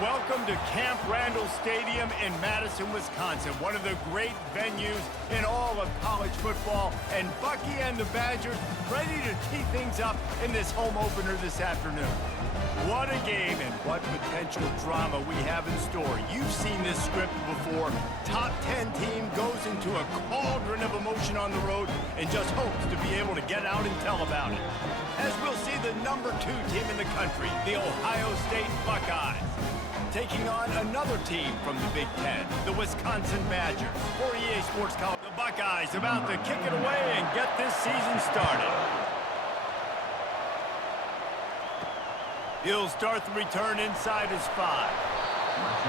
Welcome to Camp Randall Stadium in Madison, Wisconsin, one of the great venues in all of college football. And Bucky and the Badgers ready to tee things up in this home opener this afternoon. What a game and what potential drama we have in store. You've seen this script before. Top 10 team goes into a cauldron of emotion on the road and just hopes to be able to get out and tell about it. As we'll see the number 2 team in the country, the Ohio State Buckeyes, taking on another team from the Big Ten, the Wisconsin Badgers. For EA Sports College, the Buckeyes about to kick it away and get this season started. He'll start the return inside his 5.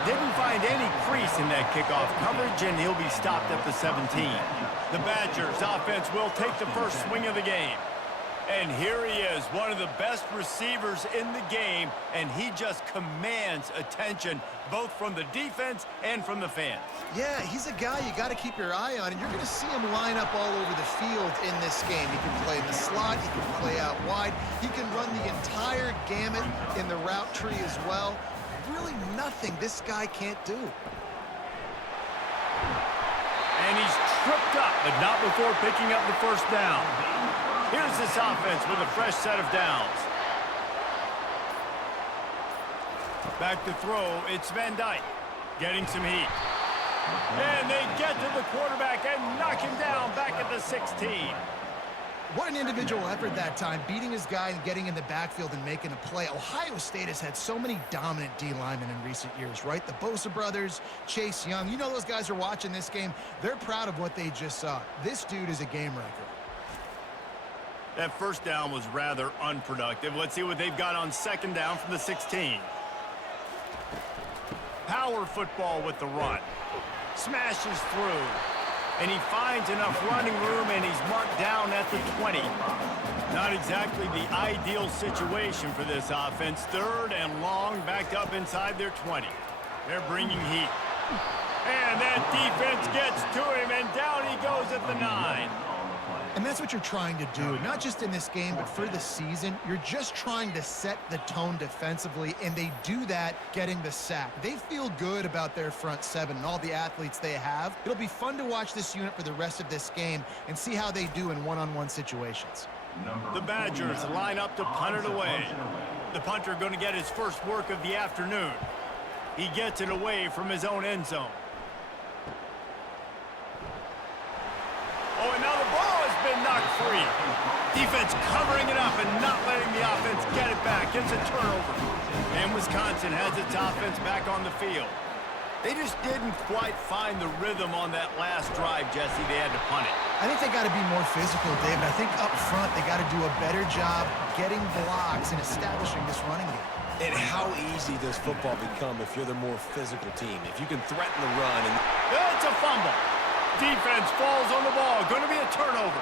Didn't find any crease in that kickoff coverage, and he'll be stopped at the 17. The Badgers offense will take the first swing of the game. And here he is, one of the best receivers in the game, and he just commands attention, both from the defense and from the fans. Yeah, he's a guy you got to keep your eye on, and you're going to see him line up all over the field in this game. He can play in the slot, he can play out wide, he can run the entire gamut in the route tree as well. Really nothing this guy can't do. And he's tripped up, but not before picking up the first down. Here's this offense with a fresh set of downs. Back to throw, it's Van Dyke getting some heat. And they get to the quarterback and knock him down back at the 16. What an individual effort that time, beating his guy and getting in the backfield and making a play. Ohio State has had so many dominant D linemen in recent years, right? The Bosa brothers, Chase Young. You know those guys are watching this game. They're proud of what they just saw. This dude is a game wrecker. That first down was rather unproductive. Let's see what they've got on second down from the 16. Power football with the run. Smashes through. And he finds enough running room, and he's marked down at the 20. Not exactly the ideal situation for this offense. Third and long, backed up inside their 20. They're bringing heat. And that defense gets to him, and down he goes at the 9. And that's what you're trying to do, not just in this game, but for the season. You're just trying to set the tone defensively, and they do that getting the sack. They feel good about their front 7 and all the athletes they have. It'll be fun to watch this unit for the rest of this game and see how they do in one-on-one situations. The Badgers line up to punt it away. The punter going to get his first work of the afternoon. He gets it away from his own end zone. Oh, and now the ball has been knocked free. Defense covering it up and not letting the offense get it back. It's a turnover. And Wisconsin has its offense back on the field. They just didn't quite find the rhythm on that last drive, Jesse. They had to punt it. I think they got to be more physical, David. I think up front they got to do a better job getting blocks and establishing this running game. And how easy does football become if you're the more physical team? If you can threaten the run and... It's a fumble. Defense falls on the ball. Going to be a turnover.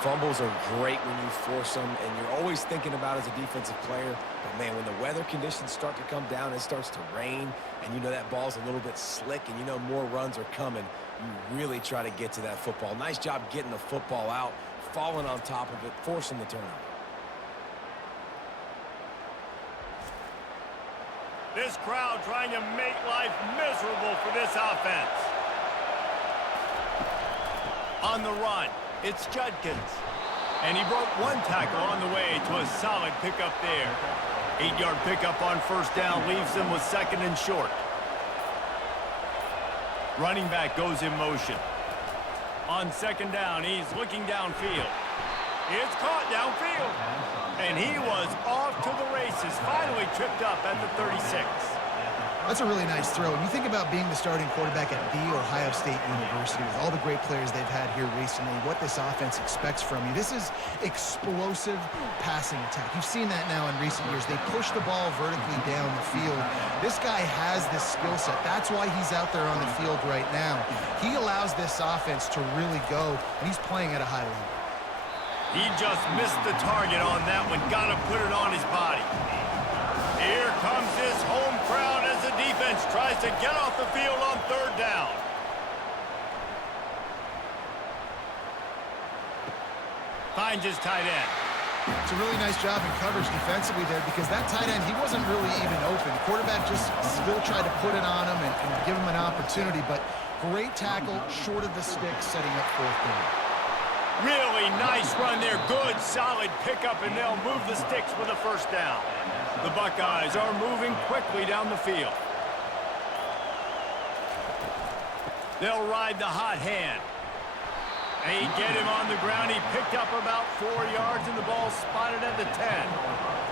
Fumbles are great when you force them, and you're always thinking about as a defensive player. But, man, when the weather conditions start to come down, it starts to rain, and you know that ball's a little bit slick, and you know more runs are coming, you really try to get to that football. Nice job getting the football out, falling on top of it, forcing the turnover. This crowd trying to make life miserable for this offense. On the run, it's Judkins. And he broke one tackle on the way to a solid pickup there. 8-yard pickup on first down leaves them with second and short. Running back goes in motion. On second down, he's looking downfield. It's caught downfield. And he was off to the races, finally tripped up at the 36. That's a really nice throw. When you think about being the starting quarterback at The Ohio State University, with all the great players they've had here recently, what this offense expects from you, this is explosive passing attack. You've seen that now in recent years. They push the ball vertically down the field. This guy has this skill set. That's why he's out there on the field right now. He allows this offense to really go, and he's playing at a high level. He just missed the target on that one. Got to put it on his body. Here comes this home crowd as the defense tries to get off the field on third down. Finds his tight end. It's a really nice job in coverage defensively there because that tight end, he wasn't really even open. The quarterback just still tried to put it on him and give him an opportunity, but great tackle, short of the stick, setting up fourth down. Really nice run there. Good, solid pickup, and they'll move the sticks with a first down. The Buckeyes are moving quickly down the field. They'll ride the hot hand. They get him on the ground. He picked up about 4 yards, and the ball spotted at the 10.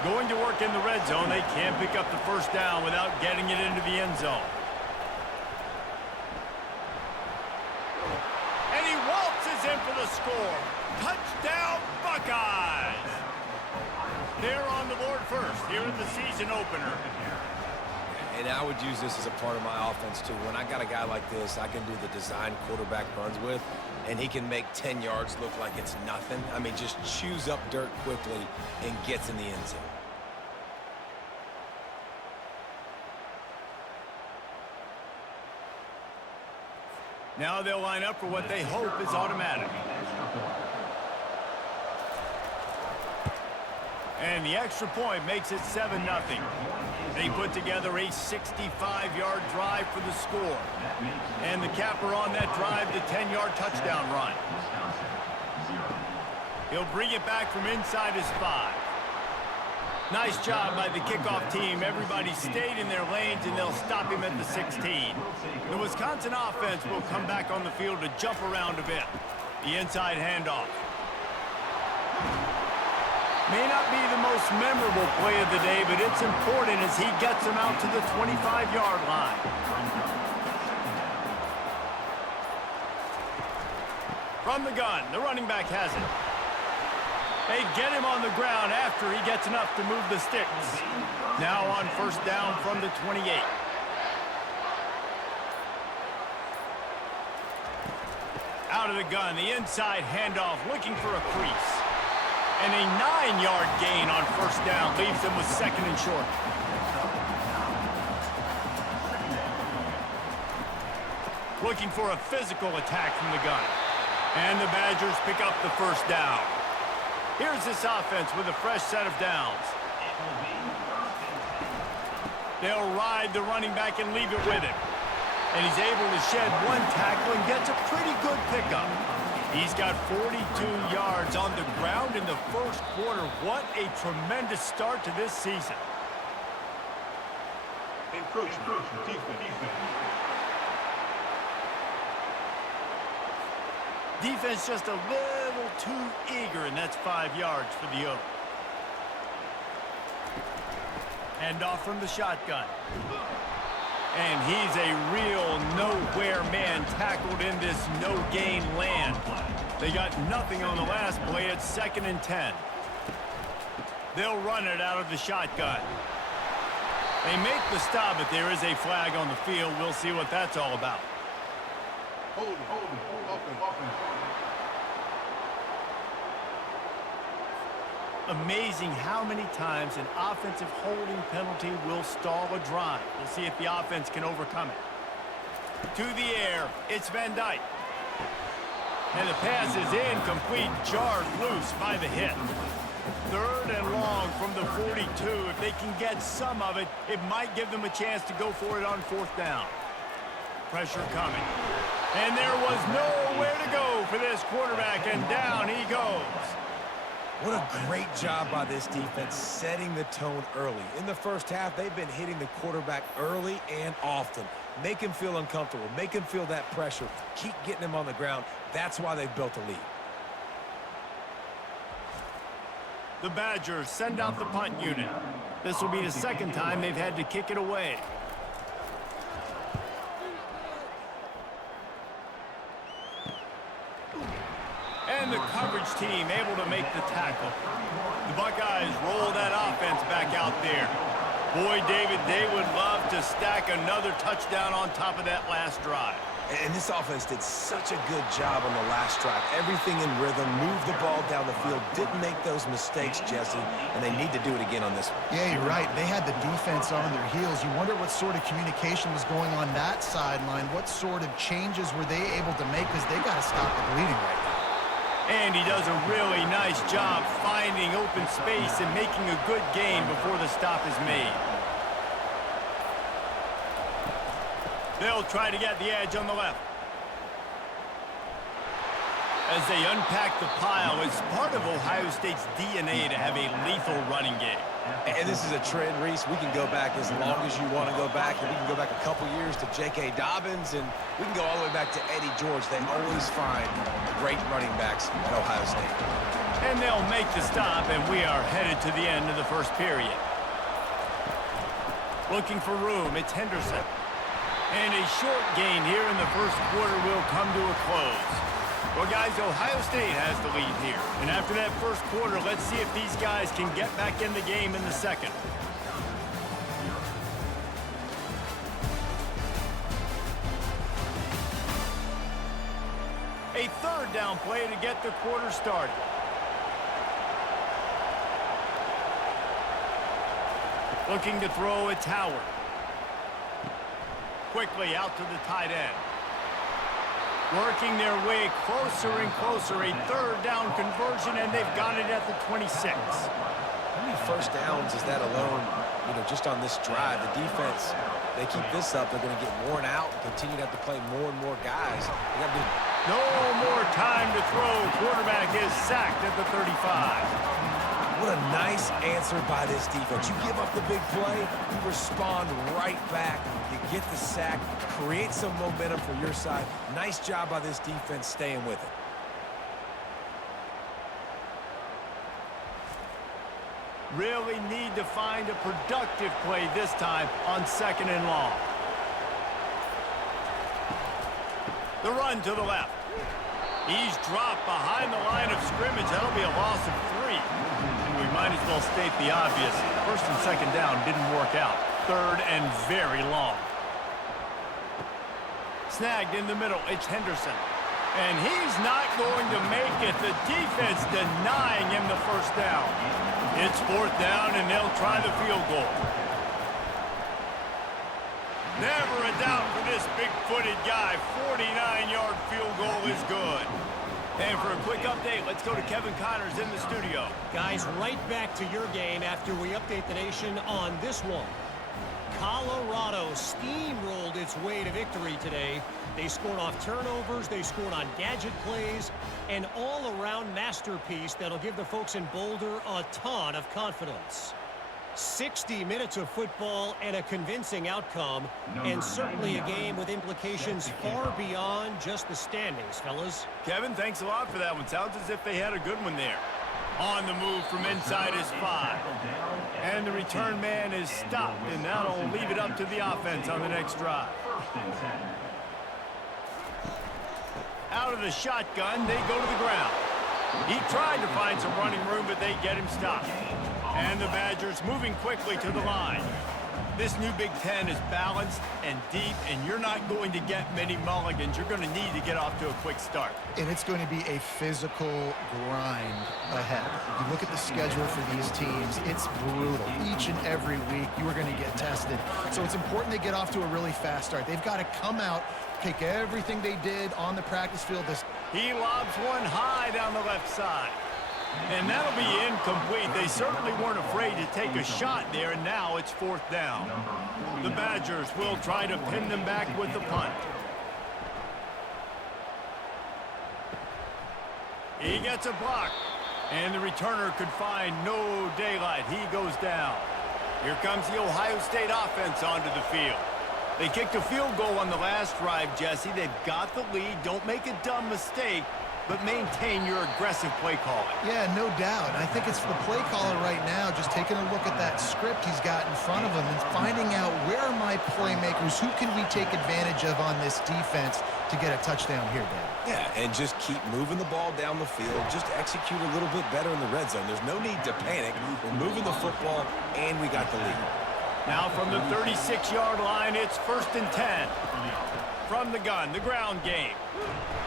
Going to work in the red zone. They can't pick up the first down without getting it into the end zone. And he waltzes in for the score. Touchdown, Buckeyes! They're on the board first here in the season opener. And I would use this as a part of my offense, too. When I got a guy like this, I can do the design quarterback runs with, and he can make 10 yards look like it's nothing. I mean, just chews up dirt quickly and gets in the end zone. Now they'll line up for what they hope is automatic. And the extra point makes it 7-0. They put together a 65-yard drive for the score. And the capper on that drive, the 10-yard touchdown run. He'll bring it back from inside his 5. Nice job by the kickoff team. Everybody stayed in their lanes, and they'll stop him at the 16. The Wisconsin offense will come back on the field to jump around a bit. The inside handoff. May not be the most memorable play of the day, but it's important as he gets him out to the 25-yard line. From the gun, the running back has it. They get him on the ground after he gets enough to move the sticks. Now on first down from the 28. Out of the gun, the inside handoff, looking for a crease. And a 9-yard gain on first down leaves them with second and short. Looking for a physical attack from the gun. And the Badgers pick up the first down. Here's this offense with a fresh set of downs. They'll ride the running back and leave it with him. And he's able to shed one tackle and gets a pretty good pickup. He's got 42 yards on the ground in the first quarter. What a tremendous start to this season. Defense just a little too eager, and that's 5 yards for the Oak. Hand off from the shotgun. And he's a real nowhere man tackled in this no-gain land. They got nothing on the last play. It's 2nd and 10. They'll run it out of the shotgun. They make the stop, but there is a flag on the field. We'll see what that's all about. Hold it. Amazing how many times an offensive holding penalty will stall a drive. We'll see if the offense can overcome it. To the air, it's Van Dyke. And the pass is incomplete, jarred loose by the hit. 3rd and long from the 42. If they can get some of it, it might give them a chance to go for it on 4th down. Pressure coming. And there was nowhere to go for this quarterback, and down he goes. What a great job by this defense setting the tone early. In the first half, they've been hitting the quarterback early and often. Make him feel uncomfortable. Make him feel that pressure. Keep getting him on the ground. That's why they've built a lead. The Badgers send out the punt unit. This will be the 2nd time they've had to kick it away. And the coverage team able to make the tackle. The Buckeyes roll that offense back out there. Boy, David, they would love to stack another touchdown on top of that last drive. And this offense did such a good job on the last drive. Everything in rhythm, moved the ball down the field, didn't make those mistakes, Jesse, and they need to do it again on this one. Yeah, you're right. They had the defense on their heels. You wonder what sort of communication was going on that sideline. What sort of changes were they able to make, because they got to stop the bleeding right now. And he does a really nice job finding open space and making a good gain before the stop is made. They'll try to get the edge on the left. As they unpack the pile, it's part of Ohio State's DNA to have a lethal running game. And this is a trend, Reese. We can go back as long as you want to go back, and we can go back a couple years to J.K. Dobbins, and we can go all the way back to Eddie George. They always find great running backs at Ohio State. And they'll make the stop, and we are headed to the end of the first period. Looking for room, it's Henderson. And a short gain here in the first quarter will come to a close. Well, guys, Ohio State has the lead here. And after that first quarter, let's see if these guys can get back in the game in the second. A third down play to get the quarter started. Looking to throw, it's Howard. Quickly out to the tight end. Working their way closer and closer. A third down conversion, and they've got it at the 26. How many first downs is that alone, just on this drive? The defense, they keep this up, they're going to get worn out and continue to have to play more and more guys. No more time to throw. Quarterback is sacked at the 35. What a nice answer by this defense. You give up the big play, you respond right back. You get the sack, create some momentum for your side. Nice job by this defense staying with it. Really need to find a productive play this time on second and long. The run to the left. He's dropped behind the line of scrimmage. That'll be a loss of 3. And we might as well state the obvious. First and second down didn't work out. Third and very long. Snagged in the middle. It's Henderson. And he's not going to make it. The defense denying him the first down. It's fourth down, and they'll try the field goal. Never a doubt for this big-footed guy. 49-yard field goal is good. And for a quick update, let's go to Kevin Connors in the studio. Guys, right back to your game after we update the nation on this one. Colorado steamrolled its way to victory today. They scored off turnovers, they scored on gadget plays, an all-around masterpiece that'll give the folks in Boulder a ton of confidence. 60 minutes of football and a convincing outcome, and certainly a game with implications far beyond just the standings, fellas. Kevin, thanks a lot for that one. Sounds as if they had a good one there. On the move from inside is 5. And the return man is stopped, and that'll leave it up to the offense on the next drive. Out of the shotgun, they go to the ground. He tried to find some running room, but they get him stopped. And the Badgers moving quickly to the line. This new Big Ten is balanced and deep, and you're not going to get many mulligans. You're going to need to get off to a quick start. And it's going to be a physical grind ahead. You look at the schedule for these teams, it's brutal. Each and every week, you are going to get tested. So it's important they get off to a really fast start. They've got to come out, take everything they did on the practice field. He lobs one high down the left side. And that'll be incomplete. They certainly weren't afraid to take a shot there, and now it's fourth down. The Badgers will try to pin them back with the punt. He gets a block, and the returner could find no daylight. He goes down. Here comes the Ohio State offense onto the field. They kicked a field goal on the last drive, Jesse. They've got the lead. Don't make a dumb mistake, but maintain your aggressive play calling. Yeah, no doubt. I think it's the play caller right now just taking a look at that script he's got in front of him and finding out where are my playmakers, who can we take advantage of on this defense to get a touchdown here, Dan. Yeah, and just keep moving the ball down the field. Just execute a little bit better in the red zone. There's no need to panic. We're moving the football, and we got the lead. Now from the 36-yard line, it's 1st and 10. From the gun, the ground game.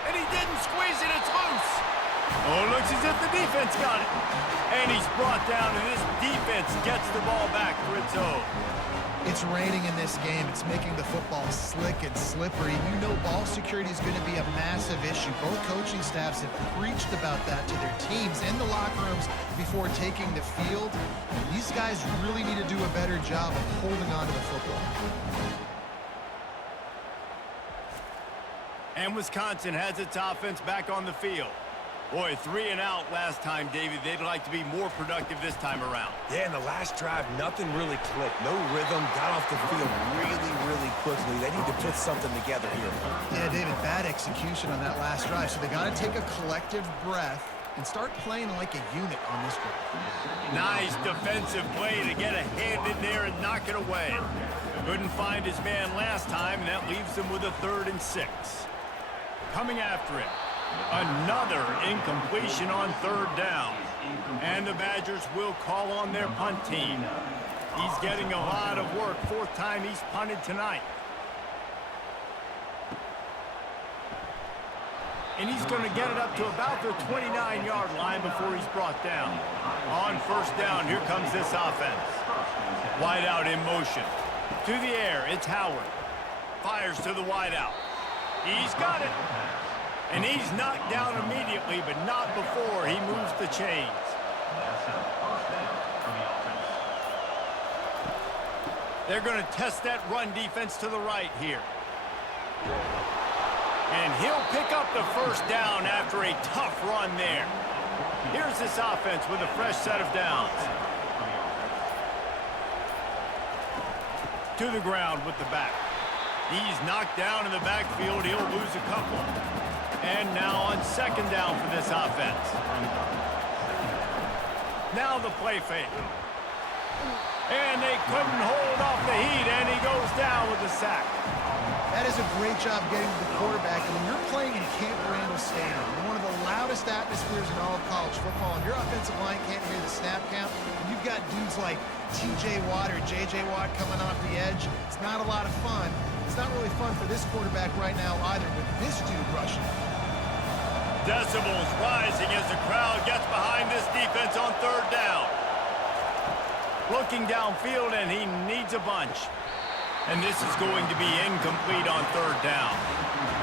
And he didn't squeeze it, it's loose. Oh, it looks as if the defense got it. And he's brought down, and this defense gets the ball back for its own. It's raining in this game. It's making the football slick and slippery. You know ball security is going to be a massive issue. Both coaching staffs have preached about that to their teams in the locker rooms before taking the field. These guys really need to do a better job of holding on to the football. And Wisconsin has its offense back on the field. Boy, 3 and out last time, David. They'd like to be more productive this time around. Yeah, in the last drive, nothing really clicked. No rhythm, got off the field really quickly. They need to put something together here. Yeah, David, bad execution on that last drive. So they got to take a collective breath and start playing like a unit on this drive. Nice defensive play to get a hand in there and knock it away. Couldn't find his man last time, and that leaves him with a 3rd and 6. Coming after it. Another incompletion on 3rd down. And the Badgers will call on their punt team. He's getting a lot of work. 4th time he's punted tonight. And he's going to get it up to about the 29-yard line before he's brought down. On 1st down, here comes this offense. Wide out in motion. To the air, it's Howard. Fires to the wide out. He's got it. And he's knocked down immediately, but not before he moves the chains. They're going to test that run defense to the right here. And he'll pick up the 1st down after a tough run there. Here's this offense with a fresh set of downs. To the ground with the back. He's knocked down in the backfield. He'll lose a couple. And now on 2nd down for this offense. Now the play fake. And they couldn't hold off the heat, and he goes down with the sack. That is a great job getting to the quarterback. And when you're playing in Camp Randall Stadium, one of the loudest atmospheres in all of college football, and your offensive line can't hear the snap count, and you've got dudes like T.J. Watt or J.J. Watt coming off the edge, it's not a lot of fun. It's not really fun for this quarterback right now either with this dude rushing. Decibels rising as the crowd gets behind this defense on 3rd down. Looking downfield, and he needs a bunch. And this is going to be incomplete on 3rd down.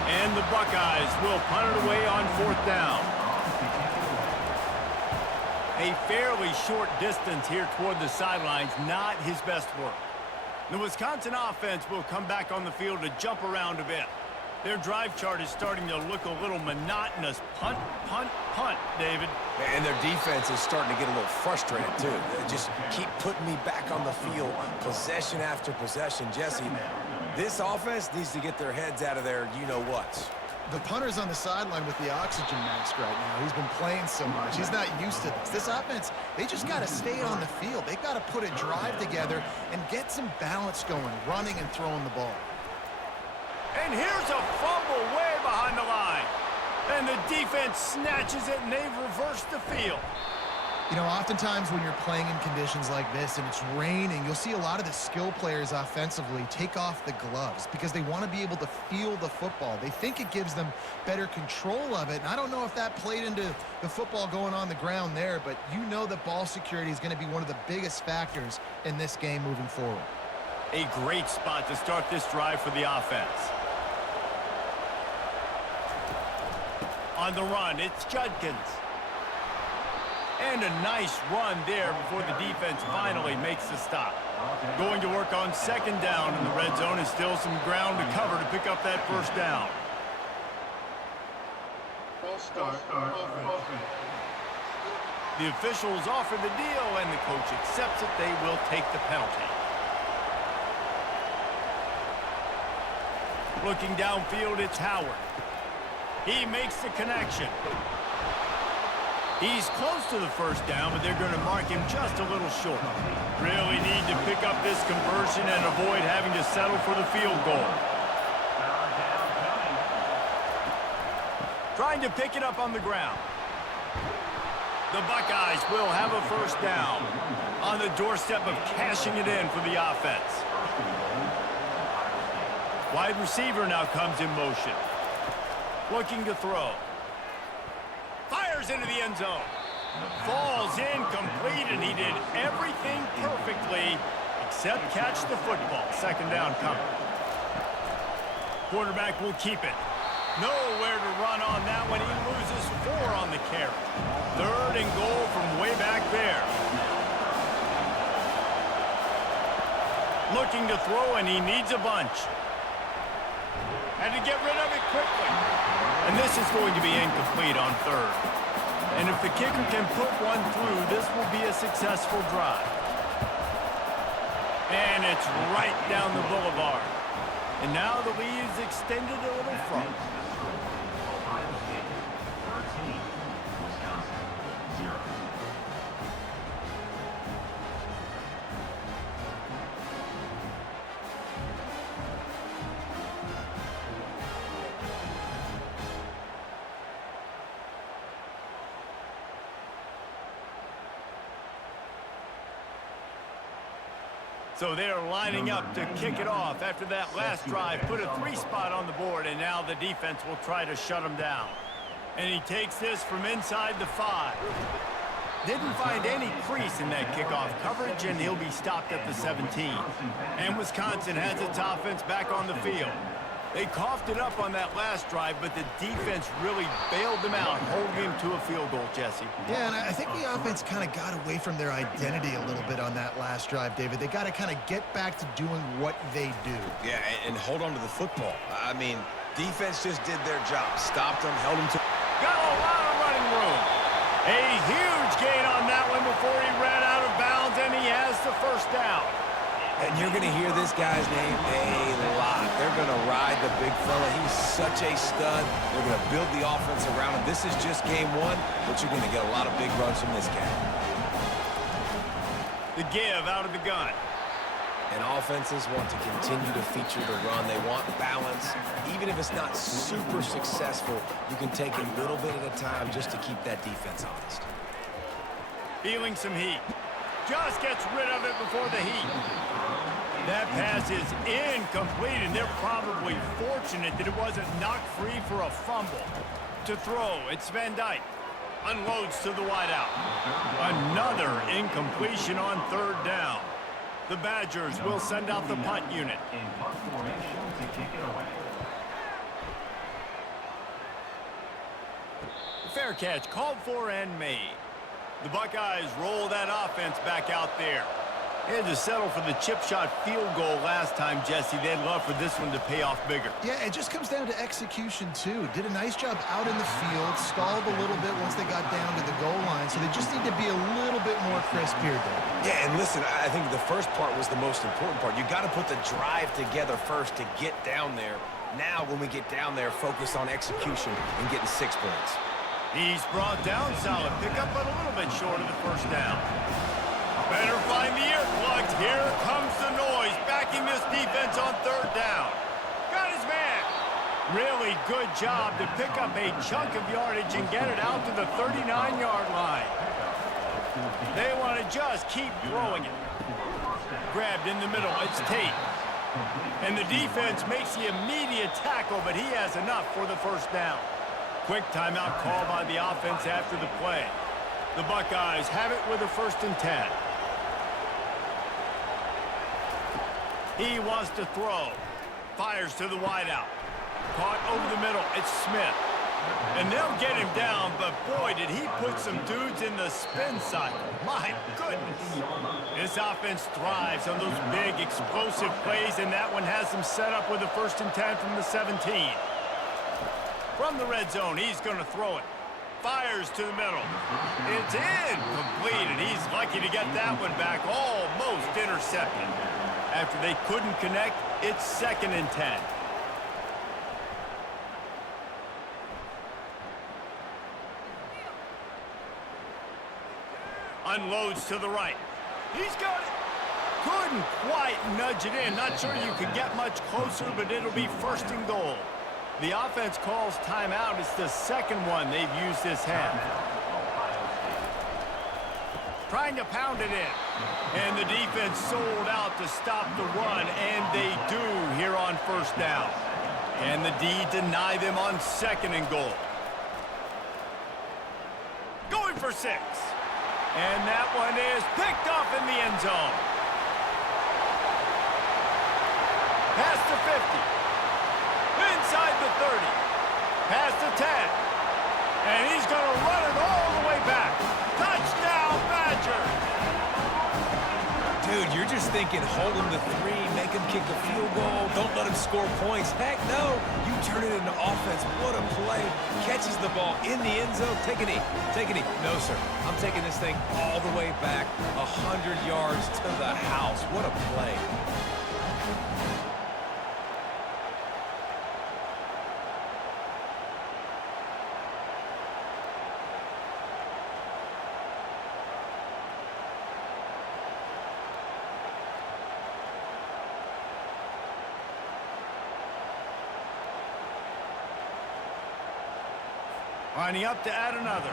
And the Buckeyes will punt it away on 4th down. A fairly short distance here toward the sidelines, not his best work. The Wisconsin offense will come back on the field to jump around a bit. Their drive chart is starting to look a little monotonous. Punt, punt, punt, David. And their defense is starting to get a little frustrated, too. They just keep putting me back on the field, possession after possession. Jesse, this offense needs to get their heads out of their you-know-whats. The punter's on the sideline with the oxygen mask right now. He's been playing so much. He's not used to this. This offense, they just got to stay on the field. They've got to put a drive together and get some balance going, running and throwing the ball. And here's a fumble way behind the line. And the defense snatches it, and they've reversed the field. You know, oftentimes when you're playing in conditions like this and it's raining, you'll see a lot of the skill players offensively take off the gloves because they want to be able to feel the football. They think it gives them better control of it. And I don't know if that played into the football going on the ground there, but you know that ball security is going to be one of the biggest factors in this game moving forward. A great spot to start this drive for the offense. On the run, it's Judkins. And a nice run there before the defense finally makes the stop. Going to work on 2nd down in the red zone, and still some ground to cover to pick up that 1st down. The officials offer the deal, and the coach accepts it. They will take the penalty. Looking downfield, it's Howard. He makes the connection. He's close to the 1st down, but they're going to mark him just a little short. Really need to pick up this conversion and avoid having to settle for the field goal. Trying to pick it up on the ground. The Buckeyes will have a 1st down on the doorstep of cashing it in for the offense. Wide receiver now comes in motion. Looking to throw. Fires fires into the end zone. Falls incomplete, and he did everything perfectly except catch the football. Second down coming. Quarterback will keep it. Nowhere to run on that one. He loses 4 on the carry. Third and goal from way back there. Looking to throw, and he needs a bunch. Had to get rid of it quickly. And this is going to be incomplete on third. And if the kicker can put one through, this will be a successful drive. And it's right down the boulevard. And now the lead is extended a little from. So they're lining up to kick it off after that last drive. Put a 3 spot on the board, and now the defense will try to shut him down. And he takes this from inside the 5. Didn't find any crease in that kickoff coverage, and he'll be stopped at the 17. And Wisconsin has its offense back on the field. They coughed it up on that last drive, but the defense really bailed them out, holding him to a field goal, Jesse. Yeah, and I think the offense kind of got away from their identity a little bit on that last drive, David. They got to kind of get back to doing what they do. Yeah, and hold on to the football. I mean, defense just did their job. Stopped them, held them to... Got a lot of running room. A huge gain on that one before he ran out of bounds, and he has the first down. And you're going to hear this guy's name a lot. They're going to ride the big fella. He's such a stud. They're going to build the offense around him. This is just game 1, but you're going to get a lot of big runs from this guy. The give out of the gun. And offenses want to continue to feature the run. They want balance. Even if it's not super successful, you can take a little bit at a time just to keep that defense honest. Feeling some heat. Just gets rid of it before the heat. That pass is incomplete, and they're probably fortunate that it wasn't knocked free for a fumble. To throw, it's Van Dyke. Unloads to the wideout. Another incompletion on third down. The Badgers will send out the punt unit. Fair catch called for and made. The Buckeyes roll that offense back out there. They had to settle for the chip shot field goal last time, Jesse. They'd love for this one to pay off bigger. Yeah, it just comes down to execution, too. Did a nice job out in the field, stalled a little bit once they got down to the goal line, so they just need to be a little bit more crisp here, Dave. Yeah, and listen, I think the first part was the most important part. You got to put the drive together first to get down there. Now, when we get down there, focus on execution and getting 6 points. He's brought down solid pickup, but a little bit short of the first down. Better find the earplugs. Here comes the noise, backing this defense on third down. Got his man. Really good job to pick up a chunk of yardage and get it out to the 39-yard line. They want to just keep throwing it. Grabbed in the middle. It's Tate. And the defense makes the immediate tackle, but he has enough for the first down. Quick timeout call by the offense after the play. The Buckeyes have it with a 1st and 10. He wants to throw. Fires to the wideout. Caught over the middle. It's Smith. And they'll get him down, but boy, did he put some dudes in the spin cycle. My goodness. This offense thrives on those big, explosive plays, and that one has them set up with a 1st and 10 from the 17. From the red zone, he's going to throw it. Fires to the middle. It's incomplete, and he's lucky to get that one back, almost intercepted. After they couldn't connect, it's 2nd and 10. Unloads to the right. He's got it. Couldn't quite nudge it in. Not sure you could get much closer, but it'll be 1st and goal. The offense calls timeout. It's the second one they've used this half. Trying to pound it in. And the defense sold out to stop the run, and they do here on 1st down. Can the D deny them on 2nd and goal? for 6. And that one is picked off in the end zone. Pass to 50. Inside the 30. Pass to 10. And he's going to run it all the way back. Touchdown, Badgers! Dude, you're just thinking, hold him to 3, make him kick a field goal, don't let him score points. Heck no, you turn it into offense. What a play. Catches the ball in the end zone. Take a knee. Take a knee. No, sir. I'm taking this thing all the way back 100 yards to the house. What a play. Lining up to add another.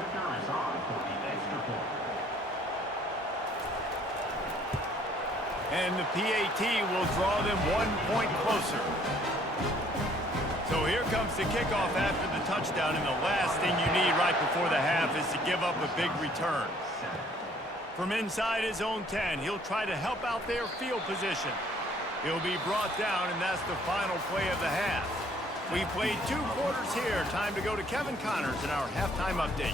And the PAT will draw them 1 point closer. So here comes the kickoff after the touchdown, and the last thing you need right before the half is to give up a big return. From inside his own 10, he'll try to help out their field position. He'll be brought down, and that's the final play of the half. We played 2 quarters here. Time to go to Kevin Connors in our halftime update.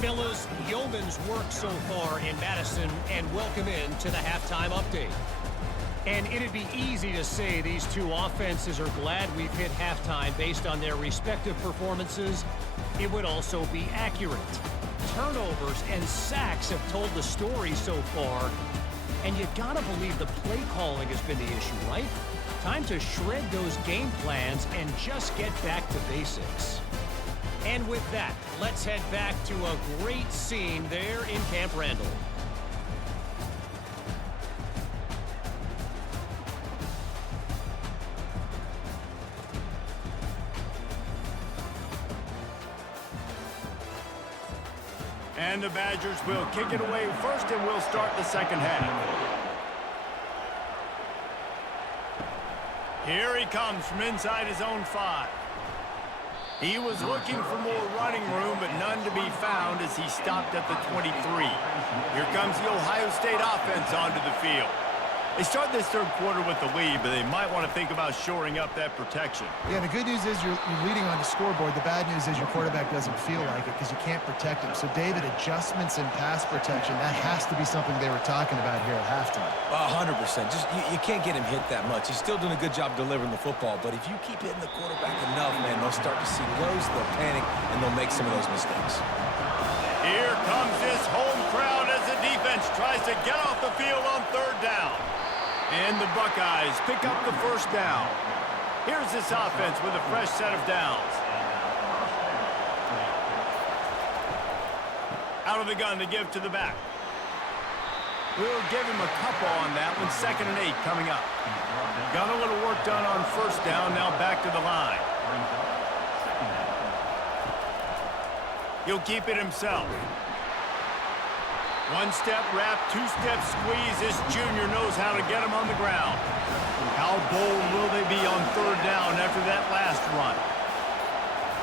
Fellas, yeoman's work so far in Madison, and welcome in to the halftime update. And it'd be easy to say these two offenses are glad we've hit halftime based on their respective performances. It would also be accurate. Turnovers and sacks have told the story so far. And you gotta believe the play calling has been the issue, right? Time to shred those game plans and just get back to basics. And with that, let's head back to a great scene there in Camp Randall. And the Badgers will kick it away first, and we'll start the second half. Here he comes from inside his own 5. He was looking for more running room, but none to be found as he stopped at the 23. Here comes the Ohio State offense onto the field. They start this third quarter with the lead, but they might want to think about shoring up that protection. Yeah, the good news is you're leading on the scoreboard. The bad news is your quarterback doesn't feel like it because you can't protect him. So, David, adjustments in pass protection, that has to be something they were talking about here at halftime. 100%. Just you can't get him hit that much. He's still doing a good job delivering the football, but if you keep hitting the quarterback enough, man, they'll start to see blows, they'll panic, and they'll make some of those mistakes. Here comes this home crowd as the defense tries to get off the field on third down. And the Buckeyes pick up the first down. Here's this offense with a fresh set of downs. Out of the gun to give to the back. We'll give him a couple on that one. 2nd and 8 coming up. Got a little work done on first down. Now back to the line. He'll keep it himself. 1-step wrap, 2-step squeeze. This junior knows how to get him on the ground. How bold will they be on third down after that last run?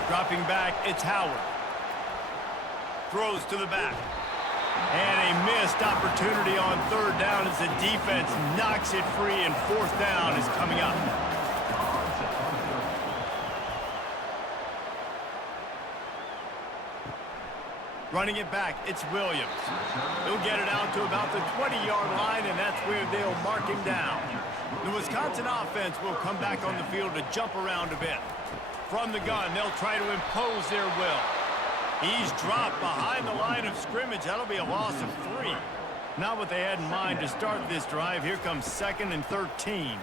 Dropping back, it's Howard. Throws to the back. And a missed opportunity on third down as the defense knocks it free, and fourth down is coming up. Running it back, it's Williams. He'll get it out to about the 20-yard line, and that's where they'll mark him down. The Wisconsin offense will come back on the field to jump around a bit. From the gun, they'll try to impose their will. He's dropped behind the line of scrimmage. That'll be a loss of 3. Not what they had in mind to start this drive. Here comes 2nd and 13.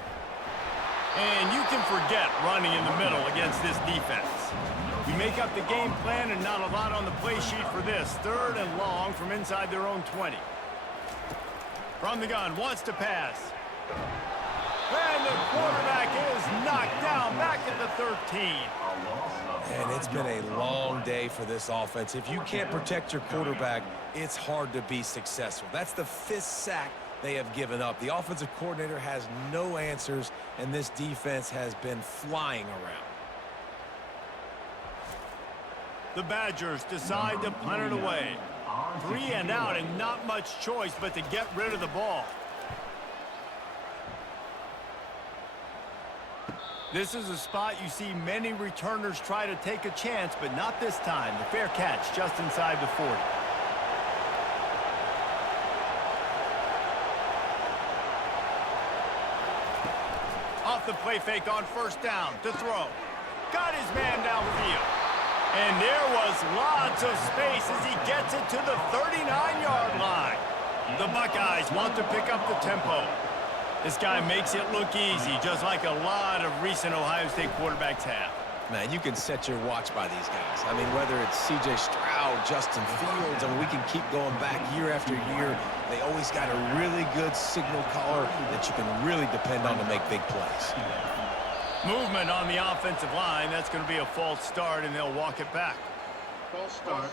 And you can forget running in the middle against this defense. You make up the game plan, and not a lot on the play sheet for this. 3rd and long from inside their own 20. From the gun, wants to pass. And the quarterback is knocked down back at the 13. And it's been a long day for this offense. If you can't protect your quarterback, it's hard to be successful. That's the 5th sack they have given up. The offensive coordinator has no answers, and this defense has been flying around. The Badgers decide to punt it away. 3 and out and not much choice but to get rid of the ball. This is a spot you see many returners try to take a chance, but not this time. The fair catch just inside the 40. Off the play fake on first down to throw. Got his man downfield. And there was lots of space as he gets it to the 39-yard line. The Buckeyes want to pick up the tempo. This guy makes it look easy, just like a lot of recent Ohio State quarterbacks have. Man, you can set your watch by these guys. I mean, whether it's C.J. Stroud, Justin Fields, and we can keep going back year after year, they always got a really good signal caller that you can really depend on to make big plays. Movement on the offensive line. That's going to be a false start, and they'll walk it back. False start.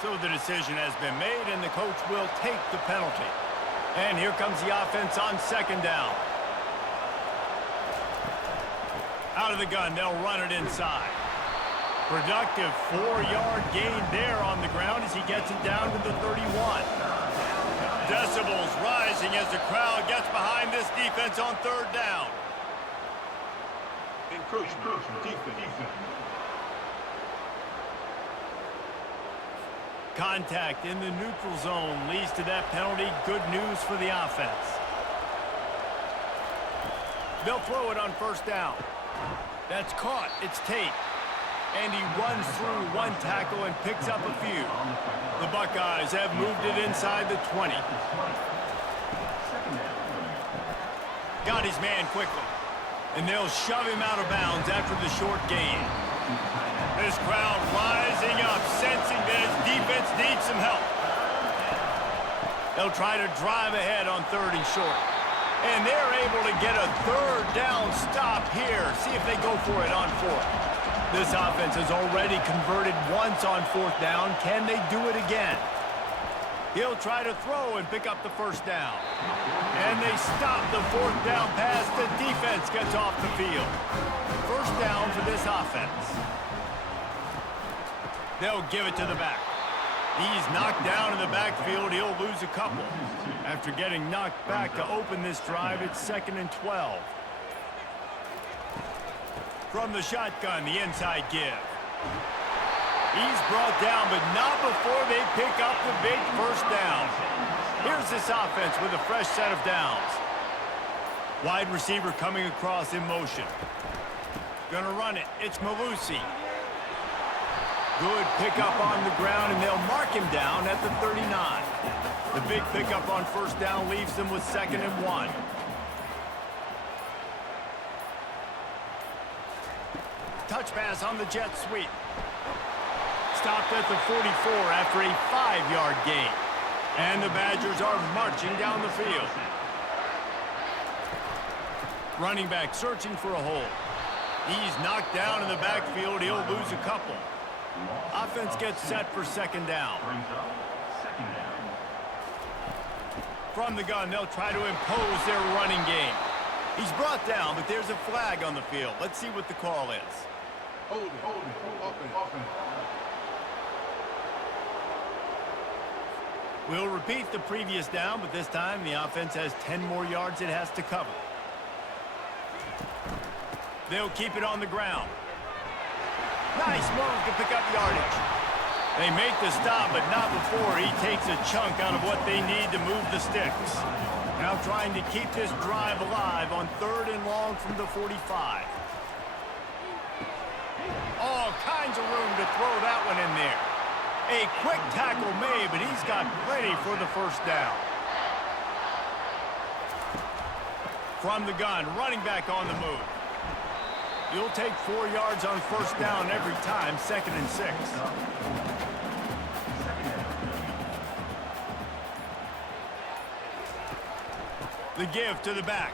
So the decision has been made, and the coach will take the penalty. And here comes the offense on second down. Out of the gun, they'll run it inside. Productive 4-yard gain there on the ground as he gets it down to the 31. Decibels rising as the crowd gets behind this defense on third down. Encroachment. Defense. Contact in the neutral zone leads to that penalty. Good news for the offense. They'll throw it on first down. That's caught. It's Tate. And he runs through one tackle and picks up a few. The Buckeyes have moved it inside the 20. Got his man quickly. And they'll shove him out of bounds after the short gain. This crowd rising up, sensing that his defense needs some help. They'll try to drive ahead on third and short. And they're able to get a third down stop here. See if they go for it on fourth. This offense has already converted once on fourth down. Can they do it again? He'll try to throw and pick up the first down. And they stop the fourth down pass. The defense gets off the field. First down for this offense. They'll give it to the back. He's knocked down in the backfield. He'll lose a couple. After getting knocked back to open this drive, it's 2nd and 12. From the shotgun, the inside give. He's brought down, but not before they pick up the big first down. Here's this offense with a fresh set of downs. Wide receiver coming across in motion. Gonna run it. It's Malusi. Good pickup on the ground, and they'll mark him down at the 39. The big pickup on first down leaves them with 2nd and 1. Touch pass on the jet sweep. Stopped at the 44 after a 5-yard gain. And the Badgers are marching down the field. Running back searching for a hole. He's knocked down in the backfield. He'll lose a couple. Offense gets set for 2nd down. From the gun, they'll try to impose their running game. He's brought down, but there's a flag on the field. Let's see what the call is. Hold it. Offense. We'll repeat the previous down, but this time the offense has 10 more yards it has to cover. They'll keep it on the ground. Nice move to pick up yardage. They make the stop, but not before he takes a chunk out of what they need to move the sticks. Now trying to keep this drive alive on 3rd and long from the 45. All kinds of room to throw that one in there. A quick tackle made, but he's got plenty for the first down. From the gun, running back on the move. You'll take 4 yards on first down every time, 2nd and 6. The give to the back.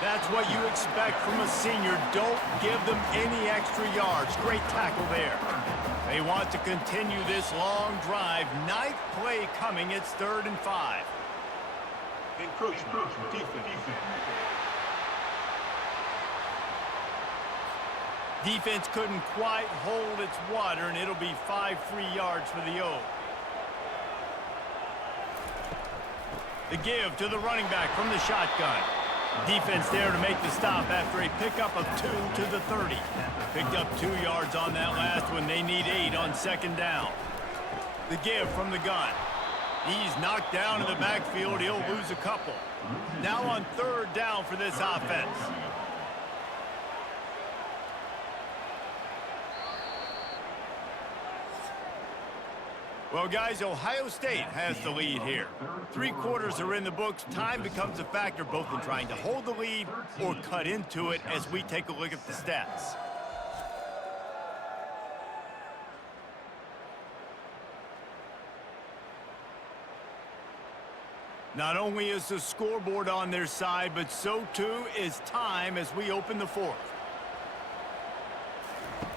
That's what you expect from a senior. Don't give them any extra yards. Great tackle there. They want to continue this long drive. 9th play coming. It's 3rd and 5. Encroachment. Defense. Defense couldn't quite hold its water, and it'll be 5 free yards for the O. The give to the running back from the shotgun. Defense there to make the stop after a pickup of 2 to the 30. Picked up 2 yards on that last one. They need 8 on second down. The give from the gun. He's knocked down in the backfield. He'll lose a couple. Now on third down for this offense. Well, guys, Ohio State has the lead here. 3 quarters are in the books. Time becomes a factor both in trying to hold the lead or cut into it as we take a look at the stats. Not only is the scoreboard on their side, but so too is time as we open the fourth.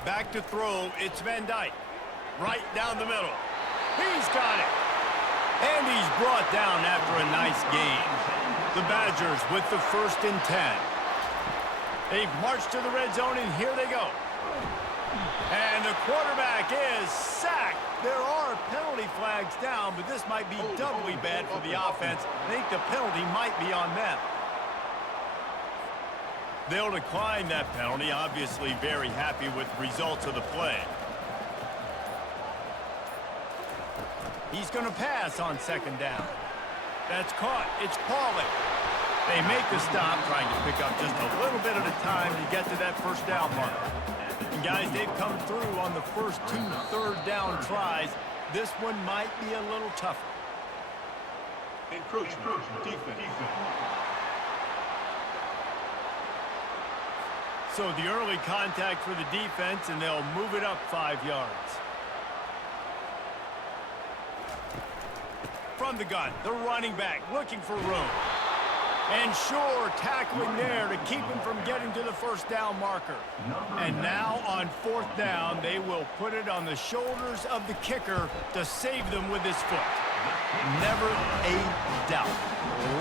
Back to throw, it's Van Dyke. Right down the middle. He's got it. And he's brought down after a nice gain. The Badgers with the 1st and 10. They've marched to the red zone, and here they go. And the quarterback is sacked. There are penalty flags down, but this might be doubly bad for the offense. I think the penalty might be on them. They'll decline that penalty, obviously very happy with the results of the play. He's going to pass on second down. That's caught. It's Pauling. They make the stop, trying to pick up just a little bit at a time to get to that first down mark. And guys, they've come through on the first 2 third down tries. This one might be a little tougher. Encroachment. Defense. So the early contact for the defense, and they'll move it up 5 yards. From the gun, the running back looking for room. And sure, tackling there to keep him from getting to the first down marker. And now on 4th down, they will put it on the shoulders of the kicker to save them with his foot. Never a doubt.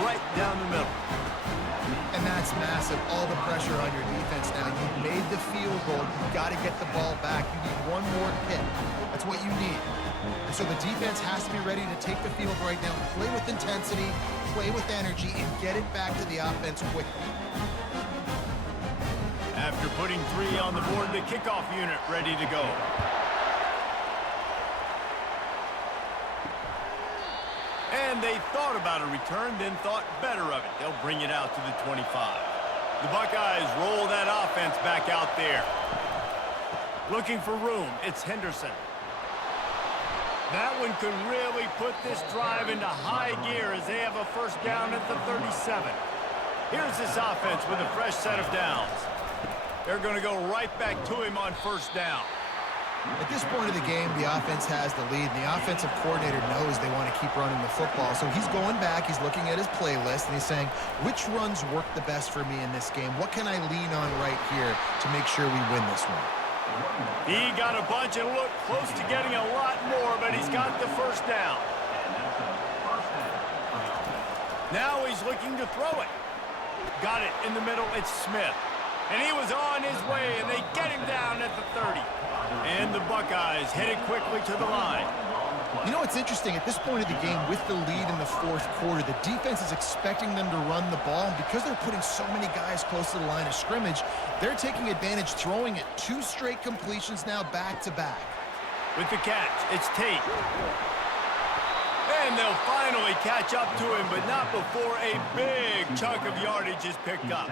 Right down the middle. And that's massive. All the pressure on your defense now. You made the field goal. You've got to get the ball back. You need one more hit. That's what you need. And so the defense has to be ready to take the field right now, play with intensity, play with energy, and get it back to the offense quickly. After putting 3 on the board, the kickoff unit ready to go. And they thought about a return, then thought better of it. They'll bring it out to the 25. The Buckeyes roll that offense back out there. Looking for room, it's Henderson. That one could really put this drive into high gear as they have a first down at the 37. Here's this offense with a fresh set of downs. They're going to go right back to him on first down. At this point of the game, the offense has the lead. The offensive coordinator knows they want to keep running the football. So he's going back, he's looking at his playlist, and he's saying, which runs work the best for me in this game? What can I lean on right here to make sure we win this one? He got a bunch and looked close to getting a lot more, but he's got the first down. Now he's looking to throw it. Got it in the middle, it's Smith. And he was on his way, and they get him down at the 30. And the Buckeyes headed quickly to the line. You know, it's interesting. At this point of the game, with the lead in the 4th quarter, the defense is expecting them to run the ball. And because they're putting so many guys close to the line of scrimmage, they're taking advantage, throwing it 2 straight completions now back-to-back. With the catch, it's Tate. And they'll finally catch up to him, but not before a big chunk of yardage is picked up.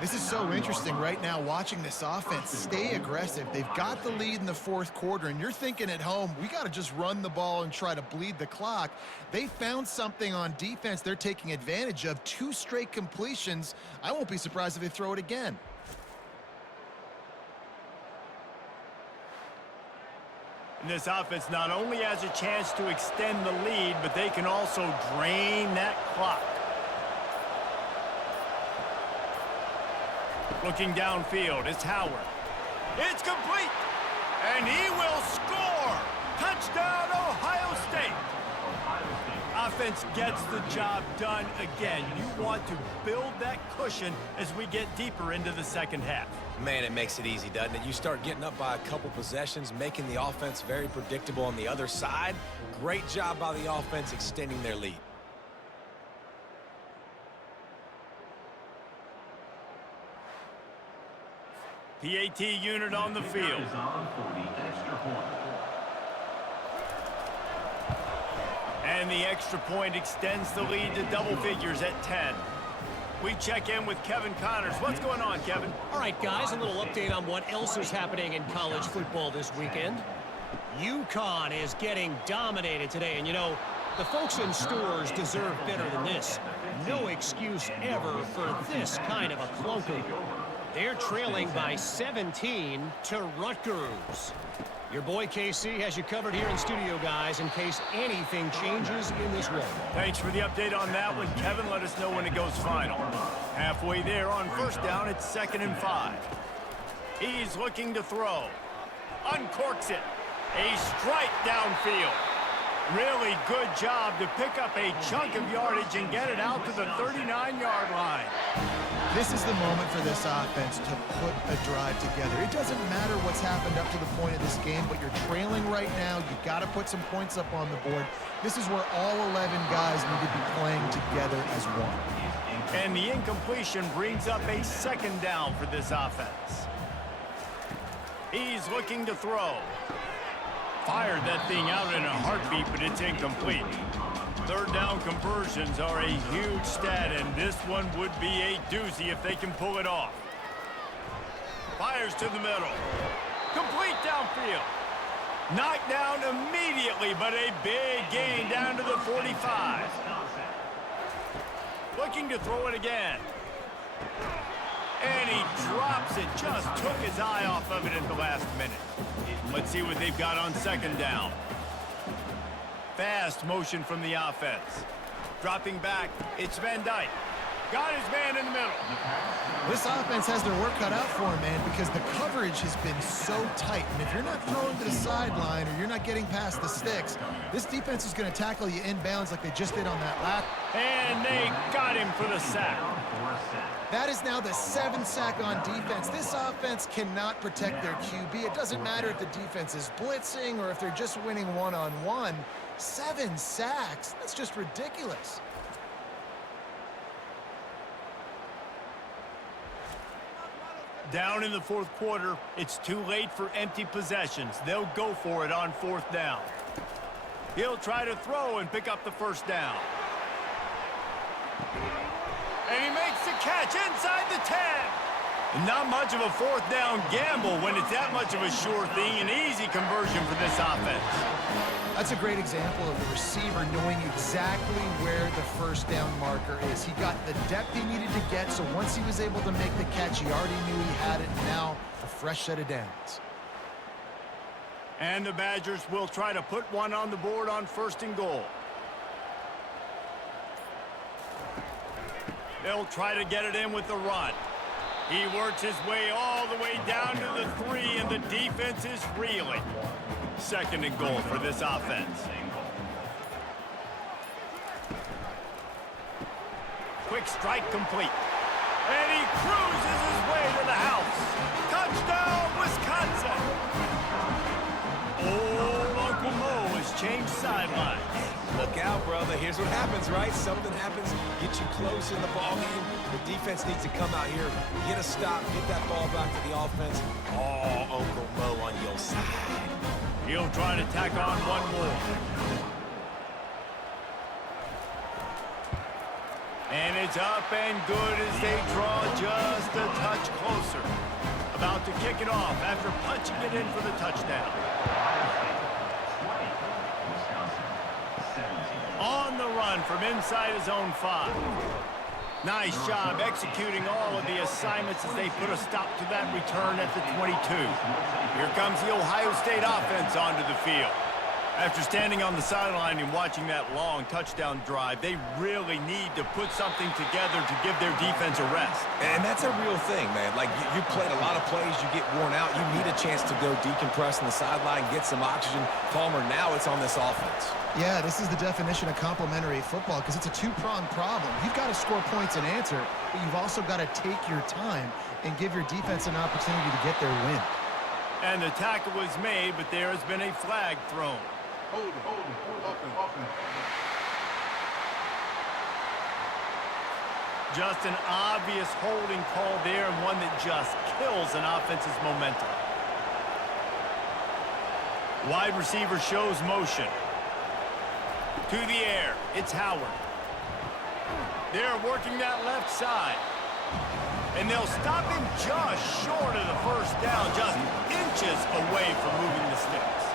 This is so interesting right now, watching this offense stay aggressive. They've got the lead in the 4th quarter, and you're thinking at home, we got to just run the ball and try to bleed the clock. They found something on defense they're taking advantage of. 2 straight completions. I won't be surprised if they throw it again. And this offense not only has a chance to extend the lead, but they can also drain that clock. Looking downfield, it's Howard. It's complete, and he will score. Touchdown, Ohio State. Offense gets the job done again. You want to build that cushion as we get deeper into the second half. Man, it makes it easy, doesn't it? You start getting up by a couple possessions, making the offense very predictable on the other side. Great job by the offense extending their lead. PAT unit on the field. And the extra point extends the lead to double figures at 10. We check in with Kevin Connors. What's going on, Kevin? All right, guys, a little update on what else is happening in college football this weekend. UConn is getting dominated today, and you know, the folks in stores deserve better than this. No excuse ever for this kind of a clunker. They're trailing by 17 to Rutgers. Your boy KC has you covered here in studio, guys, in case anything changes in this one. Thanks for the update on that one, Kevin. Let us know when it goes final. Halfway there on first down, it's 2nd and 5. He's looking to throw. Uncorks it. A strike downfield. Really good job to pick up a chunk of yardage and get it out to the 39-yard line. This is the moment for this offense to put a drive together. It doesn't matter what's happened up to the point of this game, but you're trailing right now. You've got to put some points up on the board. This is where all 11 guys need to be playing together as one. And the incompletion brings up a 2nd down for this offense. He's looking to throw. Fired that thing out in a heartbeat, but it's incomplete. 3rd down conversions are a huge stat, and this one would be a doozy if they can pull it off. Fires to the middle. Complete downfield. Knocked down immediately, but a big gain down to the 45. Looking to throw it again. And he drops it. Just took his eye off of it at the last minute. Let's see what they've got on 2nd down. Fast motion from the offense. Dropping back, it's Van Dyke. Got his man in the middle. This offense has their work cut out for them, man, because the coverage has been so tight. And if you're not throwing to the sideline or you're not getting past the sticks, this defense is going to tackle you inbounds like they just did on that last. And they got him for the sack. That is now the 7th sack on defense. This offense cannot protect their QB. It doesn't matter if the defense is blitzing or if they're just winning one-on-one. 7 sacks? That's just ridiculous. Down in the 4th quarter, it's too late for empty possessions. They'll go for it on 4th down. He'll try to throw and pick up the 1st down. And he makes the catch inside the 10. Not much of a 4th down gamble when it's that much of a sure thing, an easy conversion for this offense. That's a great example of the receiver knowing exactly where the 1st down marker is. He got the depth he needed to get, so once he was able to make the catch, he already knew he had it. Now, a fresh set of downs. And the Badgers will try to put one on the board on 1st and goal. They'll try to get it in with the run. He works his way all the way down to the 3, and the defense is reeling. 2nd and goal for this offense. Quick strike complete. And he cruises his way to the house. Touchdown, Wisconsin! Old Uncle Mo has changed sidelines. Look out, brother. Here's what happens, right? Something happens, get you close in the ball game. The defense needs to come out here, get a stop, get that ball back to the offense. Oh, Uncle Mo on your side. He'll try to tack on one more. And it's up and good as they draw just a touch closer. About to kick it off after punching it in for the touchdown. On the run from inside his own 5. Nice job executing all of the assignments as they put a stop to that return at the 22. Here comes the Ohio State offense onto the field. After standing on the sideline and watching that long touchdown drive, they really need to put something together to give their defense a rest. And that's a real thing, man. Like, you played a lot of plays, you get worn out. You need a chance to go decompress on the sideline, get some oxygen. Palmer, now it's on this offense. Yeah, this is the definition of complementary football because it's a two-pronged problem. You've got to score points and answer, but you've also got to take your time and give your defense an opportunity to get their win. And the tackle was made, but there has been a flag thrown. Hold it. Offense. Just an obvious holding call there, and one that just kills an offense's momentum. Wide receiver shows motion. To the air, it's Howard. They're working that left side. And they'll stop him just short of the first down, just inches away from moving the sticks.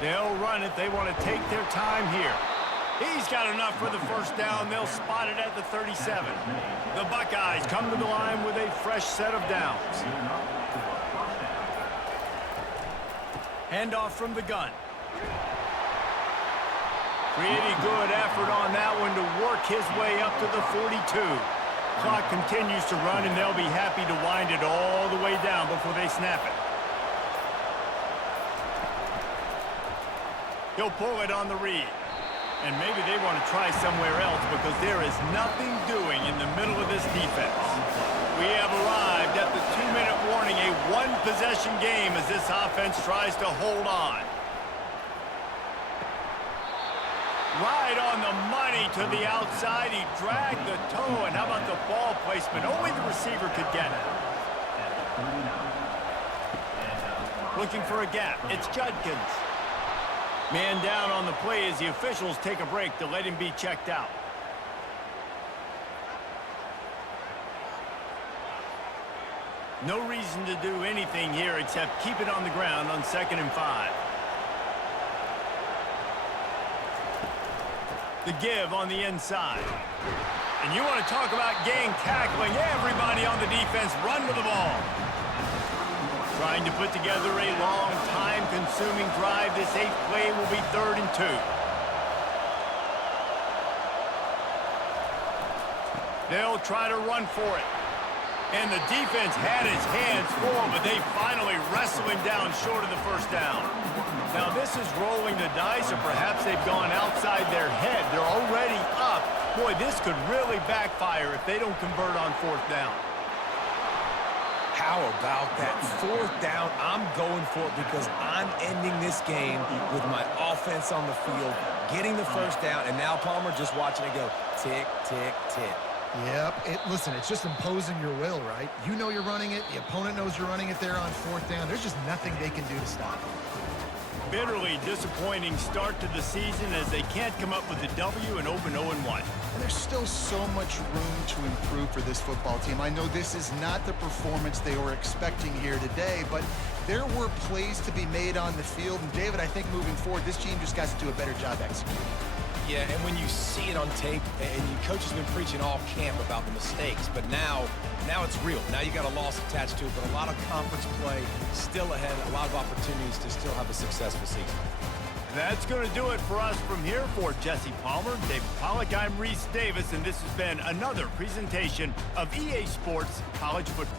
They'll run it. They want to take their time here. He's got enough for the first down. They'll spot it at the 37. The Buckeyes come to the line with a fresh set of downs. Handoff from the gun. Pretty good effort on that one to work his way up to the 42. Clock continues to run, and they'll be happy to wind it all the way down before they snap it. He'll pull it on the read. And maybe they want to try somewhere else because there is nothing doing in the middle of this defense. We have arrived at the 2-minute warning, a one-possession game as this offense tries to hold on. Right on the money to the outside. He dragged the toe, and how about the ball placement? Only the receiver could get it. Looking for a gap. It's Judkins. Man down on the play as the officials take a break to let him be checked out. No reason to do anything here except keep it on the ground on 2nd and 5. The give on the inside. And you want to talk about gang tackling. Everybody on the defense run with the ball. Trying to put together a long, time-consuming drive. This 8th play will be 3rd and 2. They'll try to run for it. And the defense had his hands full, but they finally wrestle him down short of the first down. Now this is rolling the dice, or perhaps they've gone outside their head. They're already up. Boy, this could really backfire if they don't convert on 4th down. How about that 4th down? I'm going for it because I'm ending this game with my offense on the field, getting the first down, and now Palmer just watching it go tick, tick, tick. Yep. Listen, it's just imposing your will, right? You know you're running it. The opponent knows you're running it there on 4th down. There's just nothing they can do to stop it. Bitterly disappointing start to the season as they can't come up with a W and open 0-1. And there's still so much room to improve for this football team. I know this is not the performance they were expecting here today, but there were plays to be made on the field. And, David, I think moving forward, this team just got to do a better job executing. Yeah, and when you see it on tape, and your coach has been preaching all camp about the mistakes, but now it's real. Now you got a loss attached to it, but a lot of conference play still ahead, a lot of opportunities to still have a successful season. That's going to do it for us from here. For Jesse Palmer, David Pollack, I'm Reese Davis, and this has been another presentation of EA Sports College Football.